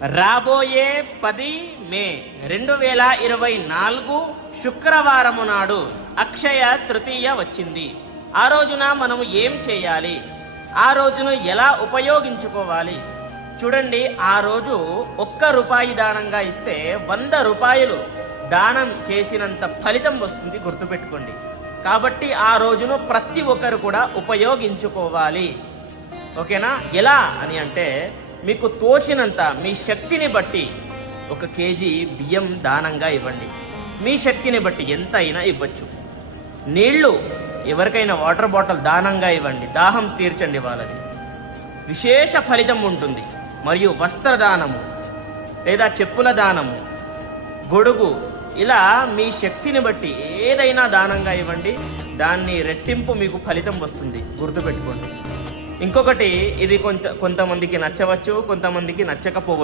రాబోయే 10 మే 2024 శుక్రవారము నాడు అక్షయ తృతీయ వచ్చింది. ఆ రోజున మనము ఏం చేయాలి, ఆ రోజును ఎలా ఉపయోగించుకోవాలి? చూడండి, ఆ రోజు ₹1 దానంగా ఇస్తే 100 రూపాయలు దానం చేసినంత ఫలితం వస్తుంది, గుర్తుపెట్టుకోండి. కాబట్టి ఆ రోజును ప్రతి ఒక్కరు కూడా ఉపయోగించుకోవాలి. ఓకేనా? ఎలా అని అంటే, మీకు తోచినంత మీ శక్తిని బట్టి 1 కేజీ బియ్యం దానంగా ఇవ్వండి. మీ శక్తిని బట్టి ఎంత అయినా ఇవ్వచ్చు. నీళ్లు, ఎవరికైనా వాటర్ బాటిల్ దానంగా ఇవ్వండి, దాహం తీర్చండి వాళ్ళని, విశేష ఫలితం ఉంటుంది. మరియు వస్త్రదానము లేదా చెప్పుల దానము, గొడుగు, ఇలా మీ శక్తిని బట్టి ఏదైనా దానంగా ఇవ్వండి. దాన్ని రెట్టింపు మీకు ఫలితం వస్తుంది, గుర్తుపెట్టుకోండి. ఇంకొకటి, ఇది కొంతమందికి నచ్చవచ్చు, కొంతమందికి నచ్చకపోవచ్చు.